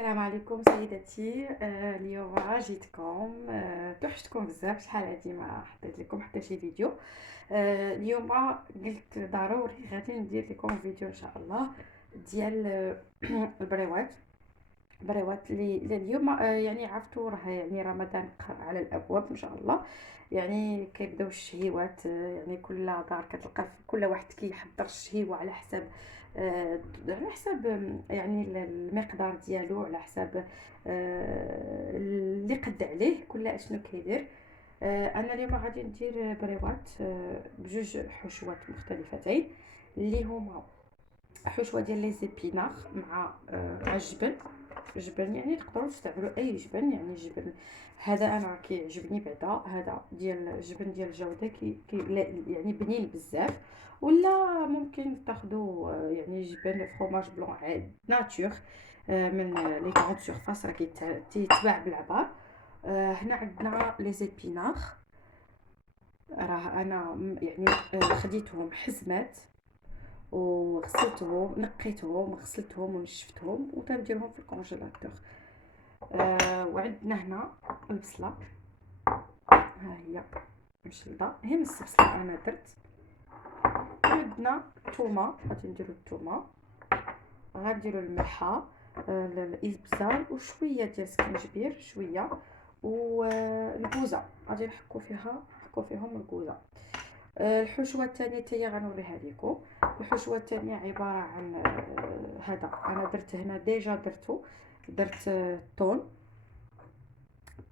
السلام عليكم سيداتي. اليوم جيتكم، توحشتكم بزاف. شحال هادي ما حطيت لكم حتى شي فيديو. اليوم قلت ضروري غادي ندير لكم فيديو ان شاء الله ديال البريوات. بريوات اللي اليوم يعني عرفتوا راه يعني رمضان على الابواب ان شاء الله. يعني كيبداو الشهيوات، يعني كل دار كتلقى كل واحد كيحضر الشهيوه على حساب، على حساب يعني المقدار ديالو، على حساب اللي قد عليه كل اشنو كيدير. انا اليوم غادي ندير بريوات بجوج حشوات مختلفتين، اللي هما حشوه ديال لي زيبينار مع الجبن. جبن يعني تقدروا تستعملوا اي جبن، يعني جبن هذا انا كيعجبني بعدا، هذا ديال الجبن ديال الجوده يعني بنين بزاف. ولا ممكن تاخذوا يعني جبن فروماج بلون ناتور، من لي كغون سورفاس راه كيتباع بالعبار. هنا عندنا لي زيبينار، راه انا يعني خديتهم حزمات وغسلتهم، نقيتهم غسلتهم ونشفتهم وتنديرهم في الكونجيلاتور. وعندنا هنا البصله، ها هي مشلده، هي نص بصله انا درت. عندنا الثومه، غادي نديرو الثومه، غنديرو الملحه، الابزار وشويه ديال السكنجبير شويه، والكوزه غادي نحكو فيهم الكوزه. الحشوه الثانيه تاهي غنوريها لكم. الحشوه الثانيه عباره عن هذا انا درت هنا ديجا درت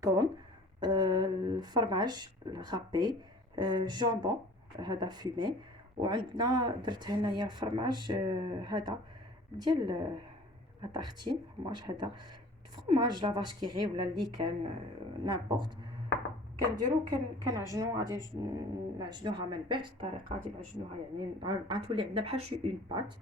طون، الفرماج الخابي، جامبون هذا فيمي. وعندنا درت هنايا فرماج هذا ديال طاختين فرماج، هذا فرماج لا فاش كيغي ولا اللي كان نابورت. كنديرو كنعجنو، غادي نعجنوها من بعد الطريقه، غادي نعجنوها يعني غتولي عندنا بحال شي اون بات.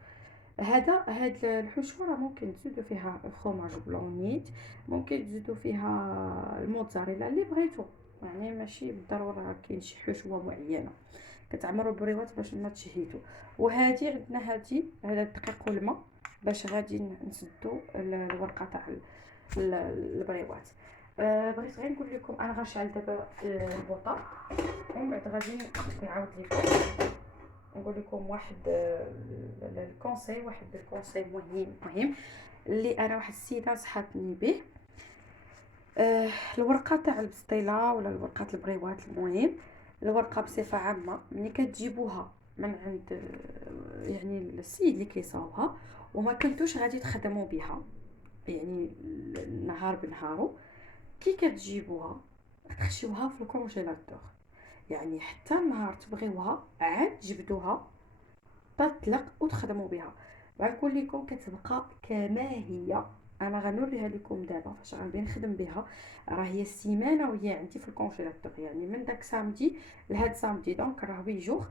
هاد الحشوه راه ممكن تزيدوا فيها فروماج بلونيت، ممكن تزيدوا فيها الموتزاريلا اللي بغيتو، يعني ماشي بالضروره راه كاين شي حشوه معينه. كتعمروا البريوات باش ما تشهيتو. وهذه عندنا هذا الدقيق والماء باش غادي نسدوا الورقه تاع البريوات. بغيت غير نقول لكم انا غنشعل دابا البوطه، ومن بعد غادي نعاود لكم نقول لكم واحد الكونساي مهم اللي انا واحد السيده نصحتني به. الورقه تاع البسطيله ولا الورقات البريوات، المهم الورقه بصفه عامه ملي كتجيبوها من عند يعني السيد اللي كيصاوبها وما كنتوش غادي تخدموا بها، يعني نهار بنهارو، كي كتجيبوها تخشيوها في الكونجيلاتور، يعني حتى نهار تبغيوها عاد تجبدوها تطلق وتخدموا بها. غنقول لكم كتبقى كما هي. انا غنوريها لكم دابا فاش غنبدا نخدم بها. راه هي السيمانه وهي عندي في الكونجيلاتور، يعني من داك سامدي لهاد سامدي، دونك راه 8 جوغ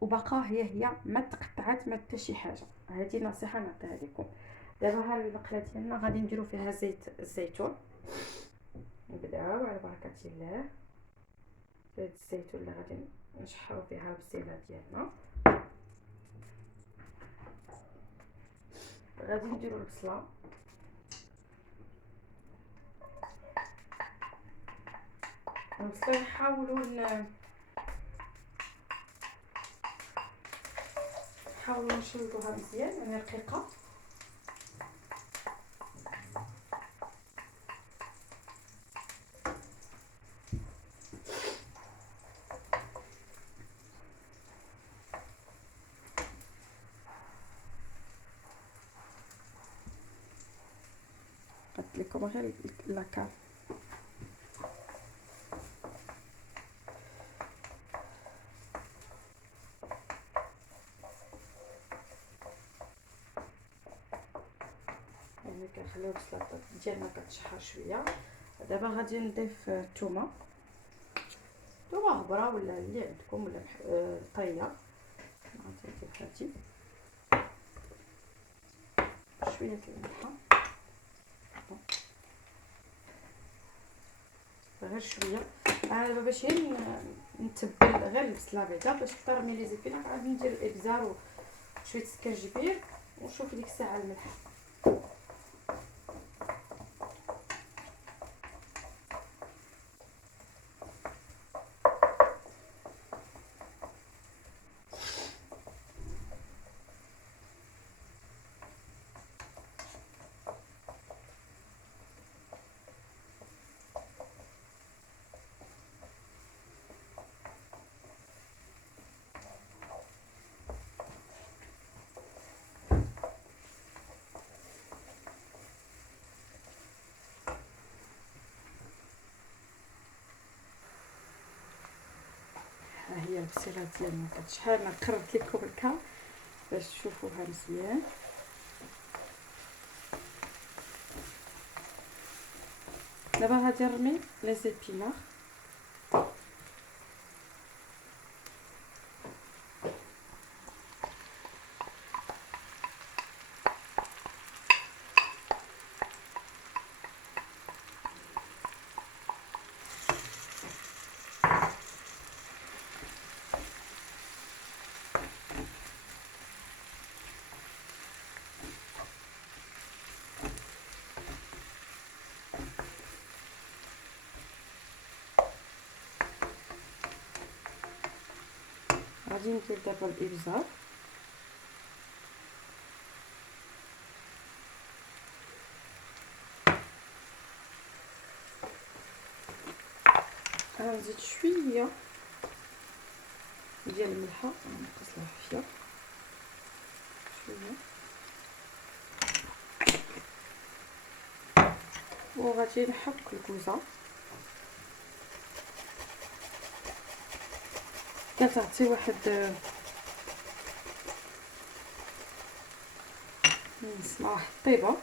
وبقى هي ما تقطعات ما حتى شي حاجه. هذه نصيحه نعطيها لكم. دابا ها المقله ديالنا غادي نديرو فيها زيت الزيتون. نبداو على بركه الله. زيت الزيتون اللي غادي نشحرو فيها البسيله ديالنا. غادي نديرو البصله، البصله نحاولوا نشلطوها مزيان يعني رقيقه. قلت لكم غير لاكار. يعني كنخليو السلطه ديالنا كتشحر شويه. دابا غادي نضيف الثومه، هبره ولا اللي عندكم ولا طيه، غادي ندير هادي شويه الملحه، غير شويه. دابا باش نتبل غير البصله بعدا باش ترمي لي زيبينات، غادي ندير الابزار وشويه السكنجبير ونشوف ديك الساعه الملح. هي البصيله ديالنا كتشحال. انا قربت لكم الكا باش تشوفوها مزيان. دابا غادي نرمي لي زيبينار. غادي ندير دابا الابزار. غنزيد شويه ديال الملحه، نقص العافيه شويه، وغادي نحك الكوزه. كتعطي واحد نسمع واحد الطيبه.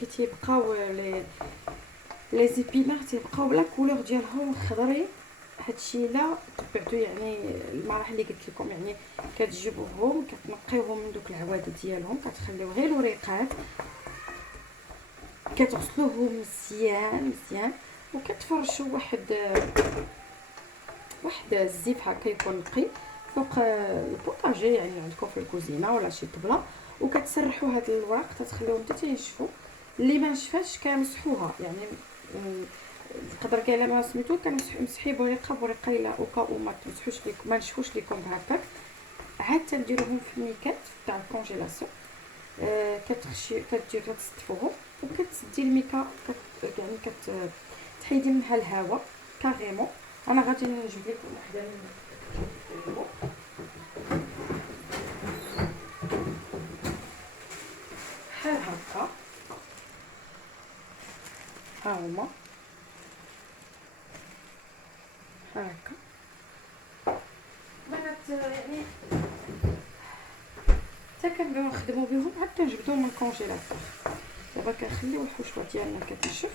كتيبقاو لي زيبينار تيبقاو بلا كولور ديالهم خضرين. هادشي الا تبعتو يعني المراحل اللي قلت لكم، يعني كتجيبوهم كتنقيوهم من دوك العواد ديالهم، كتخليو غير الوريقات، كتغسلوهم مزيان مزيان، وكتفرشوا واحد الزيت هكا يكون نقي فوق البوطاجي يعني عندكم في الكوزينه ولا شي طبله، وكتسرحوا هاد الوراق تتخليوهم حتى تينشفوا. اللي ما نشفاش كنمسحوها، يعني نقدر كاع الا ما سميتو كنمسحي بورقه الا او ما تمسحوش ليكم ما نشفوش ليكم هكاك، عاد تنديروهم في الميكات تاع الكونجيلاسيون. كدير تستفوهم وكتسدي الميكا، يعني كتحيدي منها الهواء كاريمون. انا غادي نجيب لكم وحده بحال هكا. ها هما بحال هكا. بنات يعني حتى كنبداو نخدموا بهم عاد كنجبدوهم من الكونجيلاتور. دابا كنخليو الحشوه ديالنا كتنشف.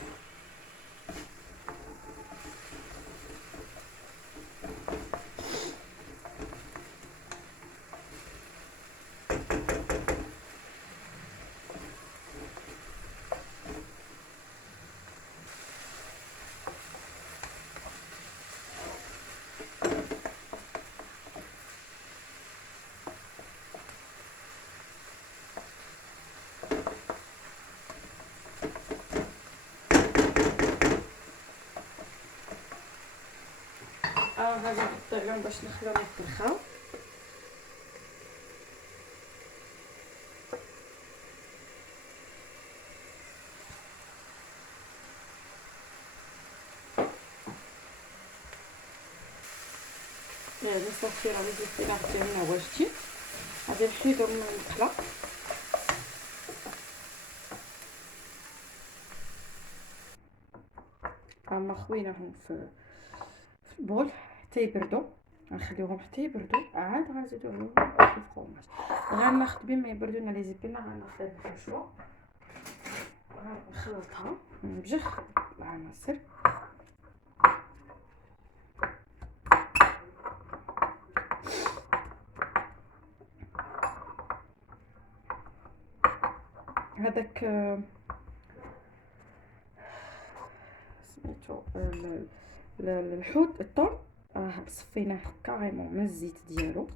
غادي نحط عليهم باش نخليهم يطرخاو. يعني صافي راه لي زيبينار ديالنا واجدين، غادي نحيدهم من المقله. راهم خويناهم في البول حتى يبردوا. غنخليوهم حتى يبردوا، عاد غنزيدو عليهم الفرماج. غناخد بما يبردوا لنا لي زيبينار، غناخد الحشوه غنخلطها بجوج العناصر. هذاك سميتو الحوت الثوم راه صفيناه كاريمون من الزيت ديالو.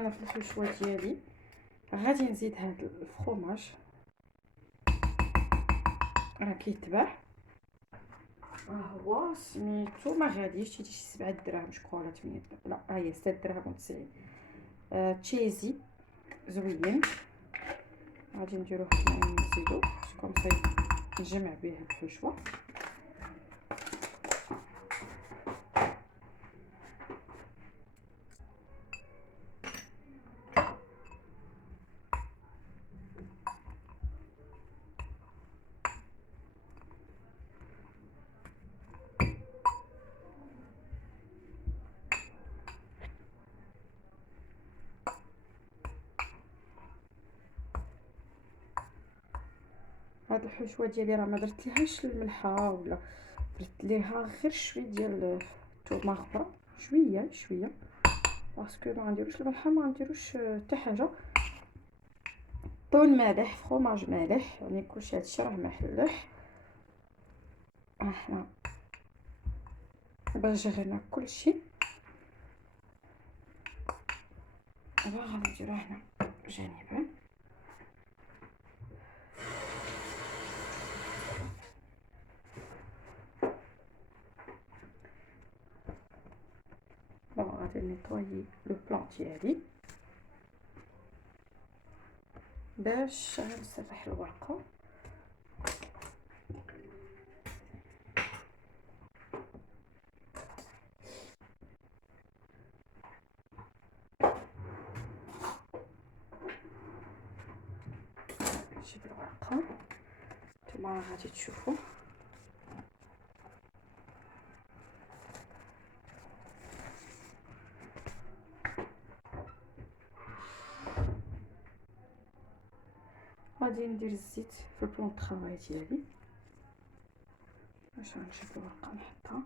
انا في الحشوه ديالي غادي نزيد هذا الفرomاج راه كيتباع، هو سميتو ما غاديش تيجي شي 7 دراهم شكون ولا 8 دراهم، لا ها هي 6 دراهم و90. تشيزي زوين، غادي نديروه هنا نزيدو كوم سي نجمع به الحشوه. هاد الحشوه ديالي راه ما درتلهاش الملحه ولا درت ليها غير شويه ديال الثومه خضراء، شويه باسكو ما غنديروش الملحه، ما غنديروش حتى حاجه. طون مالح، فرomاج مالح، يعني كلشي هادشي راه مالح. حنا بجرنا كلشي دابا غادي نديروه هنا جانبا. غادي نيطويي لو بلان ديالي باش غنسرح الورقه. نجيب الورقه، نتوما غادي تشوفوا غادي ندير الزيت في البلون طرافاي ديالي باش غنجيب الورقه نحطها.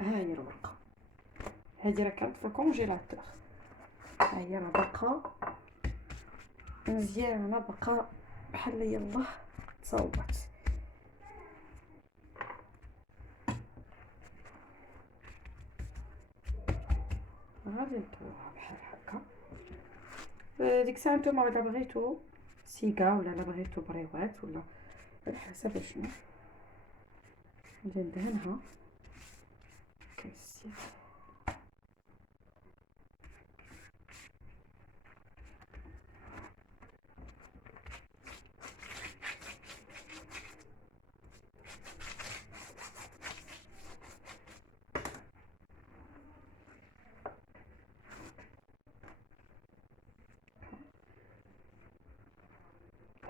ها هي الورقه، هذه راه كانت في الكونجيلاتور، ها هي راه باقا مزيانه، باقا بحال يلاه تصاوبات. غادي نطويوها بحال هكا. ديك الساعه نتوما الا بغيتو سيكا ولا الا بغيتو بريوات ولا على حسب شنو ندير ندهنها كالزيت.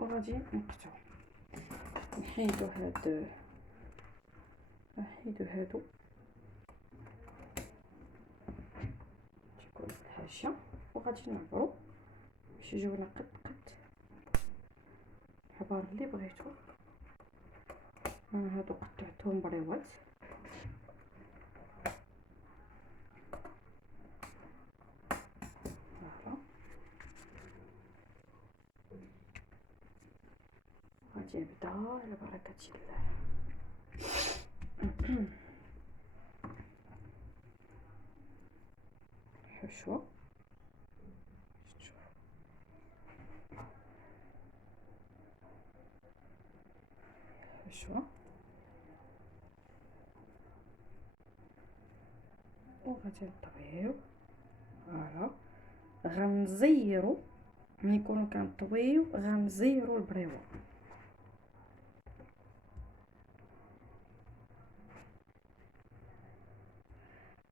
وغادي نقطعو، نحيدو هادو تكون الحاشيه، وغادي نعبرو باش يجيونا قد الحبار اللي بغيتو. انا هادو قطعتهم بريوات، غادي نبدا على بركه الله. حشوه حشوه وغادي نطويو. فوالا غنزيرو ملي نكونو كنطويو، غنزيرو البريوه.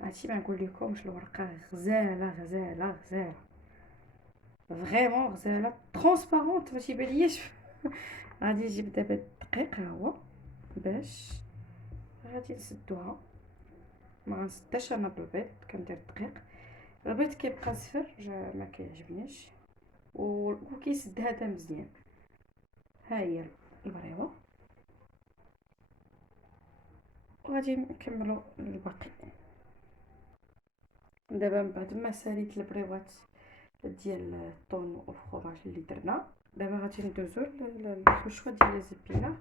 هادشي ما نقول لكمش، الورقه غزاله فريمون غزاله ترونسبارونت ما تيبانليش. غادي نجيب دابا الدقيق، ها هو باش غادي نسدوها. ما غنسداش انا بالبيض، كندير الدقيق. البيض كيبقى صفر ما كيعجبنيش، وكيسد هذا مزيان. ها هي البريوه، وغادي نكملو الباقي. دابا من بعد ما ساليت البريوات ديال الطون والفرomاج اللي درنا، دابا غادي ندوزو للحشوه ديال الزبيله.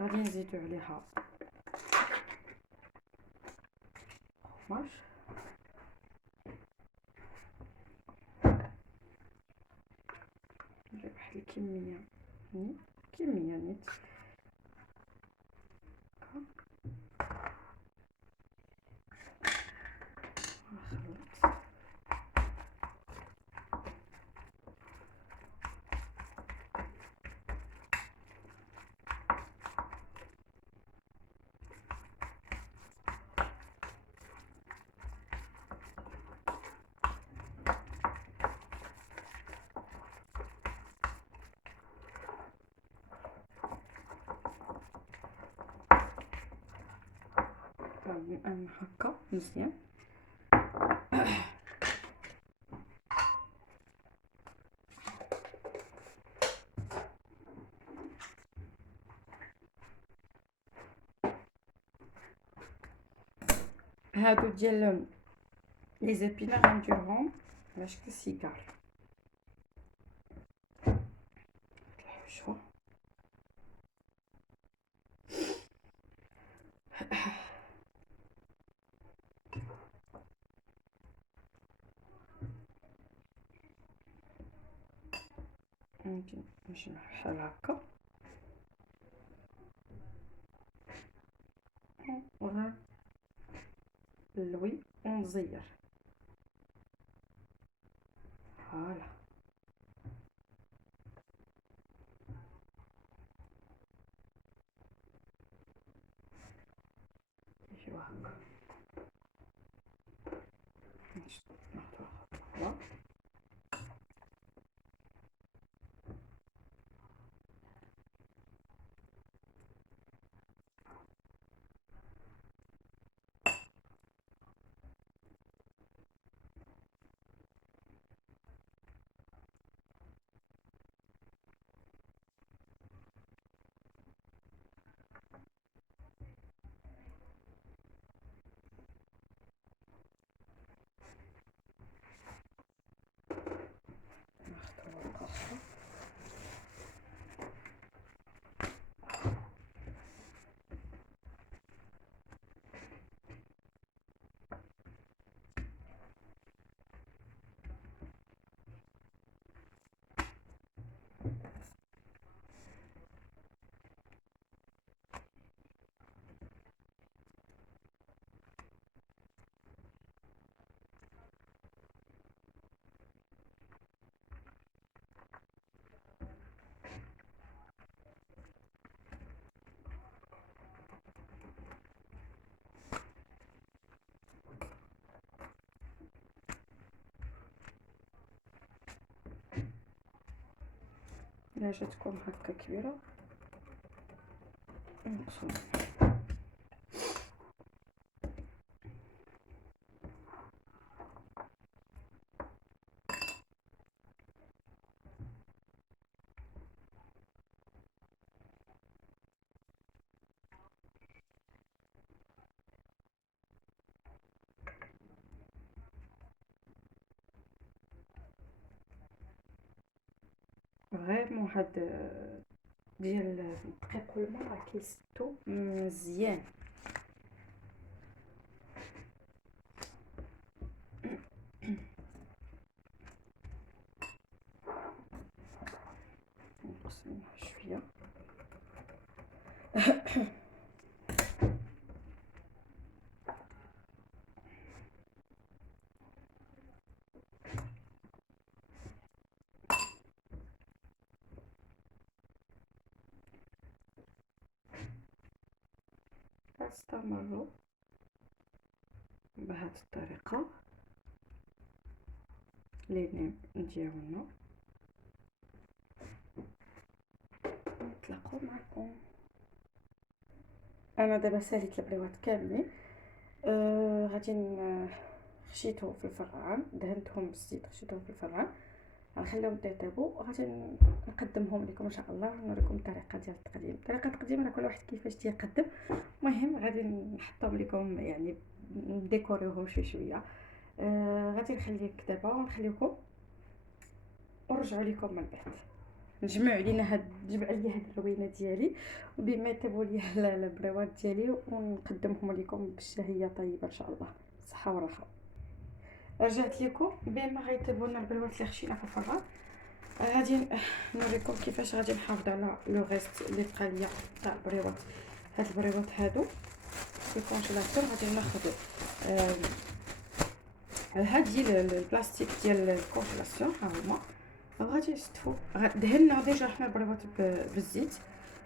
غادي نزيدو عليها الفرماج. نجيب واحد الكميه كميه نيت نخلط. الان هكا مزيان. هادو ديال لي زيبينا غنديرهم على شكل سيجار. الحشوه نجي بحال هكا وغا نلوي ونزير. فوالا يجيو هكا. ناخدو خطوه اخرى. الا جات تكون هكا كبيره نقسم. فريمون هاد ديال الدقيق والماء راه كيسدو مزيان. نقص منها شويه. استمروا بهذه الطريقه اللي ديالنا. نتلاقاو معكم. انا دابا ساليت البريوات كاملين. غادي خشيتهم في الفران، دهنتهم بالزيت، خشيتهم في الفران، غنخليهم يطيبوا. غادي نقدمهم لكم ان شاء الله، نوريكم الطريقه ديال التقديم. طريقه التقديم راه كل واحد كيفاش تيقدم. المهم غادي نحطهم لكم، يعني نديكوريوهم شويه. غادي نخليك دابا ونخليكم ونرجعوا لكم من بعد. نجمع لينا نجمع ليا هاد الروينه ديالي وبما يطيبوا ليا البريوات ديالي ونقدمهم لكم بالشهيه طيبه ان شاء الله. صحه وراحه. رجعت لكم بما غيطيبوا لنا البلوات اللي خشينا في الفران. غادي نوريكم كيفاش غادي نحافظ على لو ريست اللي بقى ليا تاع البريوات. هاد البريوات هادو في الكونجيلاتور غادي ناخذ هادي البلاستيك ديال الكونجيلاسيون ها هما، غادي نستفو دهنا ديجا حنا البريوات بالزيت.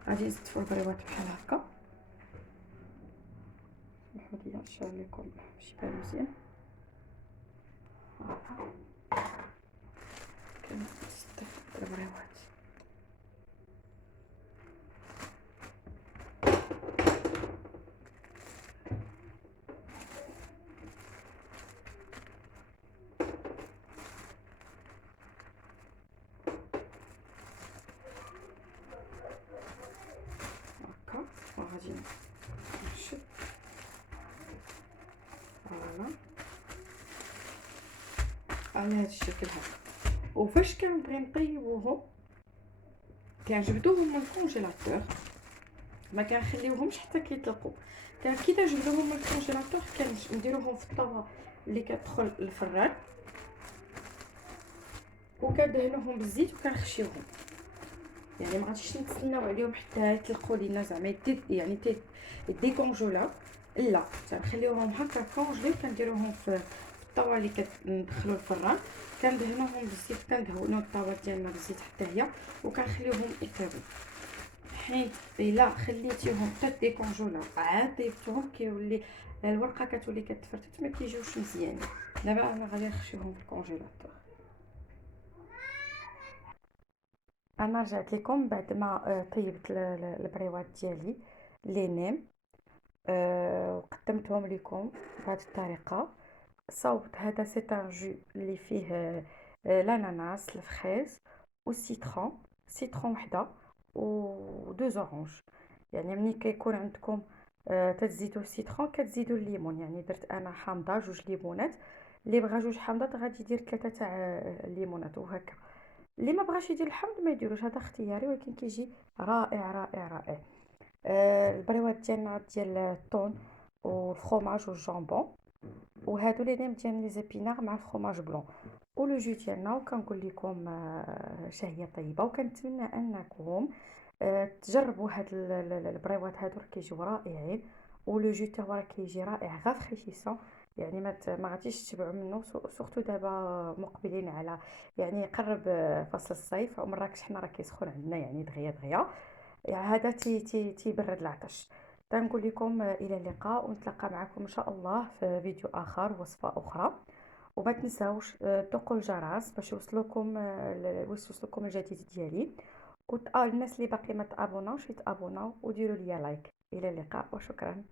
غادي نستفو البريوات بحال هكا. سمحوا لي نشعل لكم باش يبان مزيان. كنستف البريوات هكا، وغادي نشد فوالا على هاد الشكل هكا. وفاش كنبغي نطيبوهم كنجبدوهم من الكونجيلاتور، ما كنخليوهمش حتى كيطلقوا. كي تجبدوهم من الكونجيلاتور كنديروهم في الطاوه اللي كتدخل للفران وكندهنوهم بالزيت وكنخشيوهم. يعني ما غاديش نتسناو عليهم حتى يطلقوا لينا زعما يعني ديكونجولا، لا تنخليوهم هكا كونجلي. كنديروهم في الطاوه اللي كندخلوا الفران، كندهنوهم بالزيت، كندهنوا الطاوه ديالنا بالزيت حتى هي، وكنخليوهم يطيبوا. حيت الا خليتيهم حتى ديكونجولا عاد طيبتهم كيولي الورقه كتولي كتفرتت، ما كيجيوش مزيانين. دابا انا غادي نخشيهم في الكونجيلاتور. انا رجعت لكم بعد ما طيبت البريوات ديالي لي نيم، وقدمتهم لكم بهذه الطريقه. صوبت هذا سي ان جو اللي فيه الاناناس، الفريز والسيترون، سيترون وحده و2 اورانج. يعني ملي كيكون عندكم تزيدوا السيترون كتزيدوا الليمون. يعني درت انا حامضه 2 ليمونات، اللي بغى 2 حامضات غادي يدير 3 تاع الليمونات وهكا. اللي ما بغاش يدير الحمض ما يديروش، هذا اختياري، ولكن كيجي رائع رائع رائع. البريوات ديالنا ديال الطون والفرomاج والجامبون، وهادو لي نيم ديال لي زيبينار مع الفرomاج بلون ولو جو ديالنا. وكنقول لكم شهيه طيبه، وكنتمنى انكم تجربوا هاد البريوات هادو، كيجيو رائعين. ولو جو تا هو راه كيجي رائع غير فريشيسون. يعني ما غاديش تشبعوا منه، سورتو دابا مقبلين على يعني قرب فصل الصيف، ومراكش حنا راه كيسخن عندنا يعني دغيا دغيا. يعني هذا تيبرد العطش. تنقول لكم الى اللقاء، ونتلاقى معكم ان شاء الله في فيديو اخر وصفه اخرى. وما تنساوش دقوا الجرس باش يوصلكم الجديد ديالي. الناس اللي باقي ما تابوناوش يتابوناو وديروا لي لايك. الى اللقاء وشكرا.